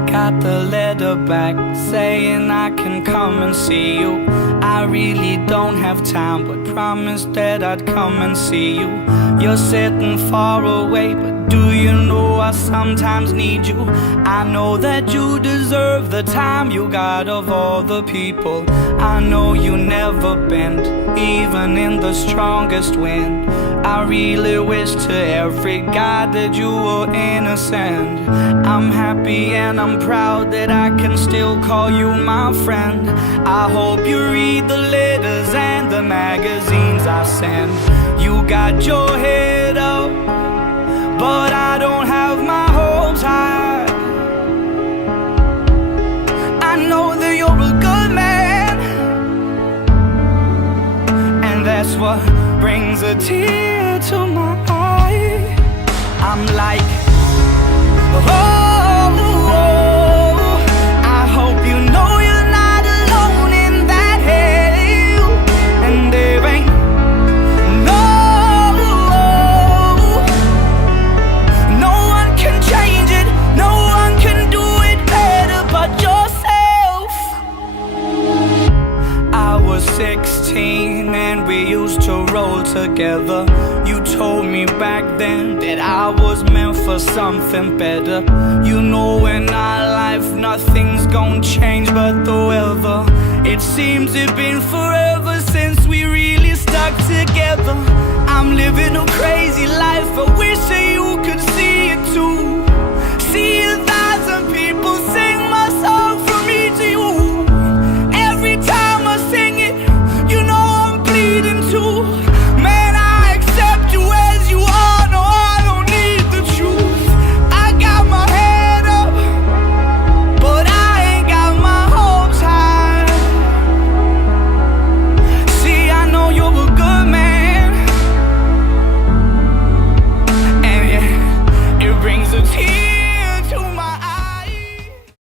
I got the letter back saying I can come and see you. I really don't have time, but promised that I'd come and see you. You're sitting far away, but do you know I sometimes need you? I know that you deserve the time you got of all the people. I know you never bend, even in the strongest wind. I really wish to every guy that you were innocent. I'm happy and I'm proud that I can still call you my friend. I hope you read the letters and the magazines I send. You got your head up, but I don't have my hopes high. I know that you're a good man, and that's what brings a tear to my eye. I'm like, oh, I hope you know you're not alone in that hell. And there ain't no one can change it, no one can do it better but yourself. I was 16 and we used to roll together. You told me back then that I was meant for something better. You know in our life nothing's gonna change but the weather. It seems it's been forever since we really stuck together. I'm living a crazy life, I wish that you could see it too. See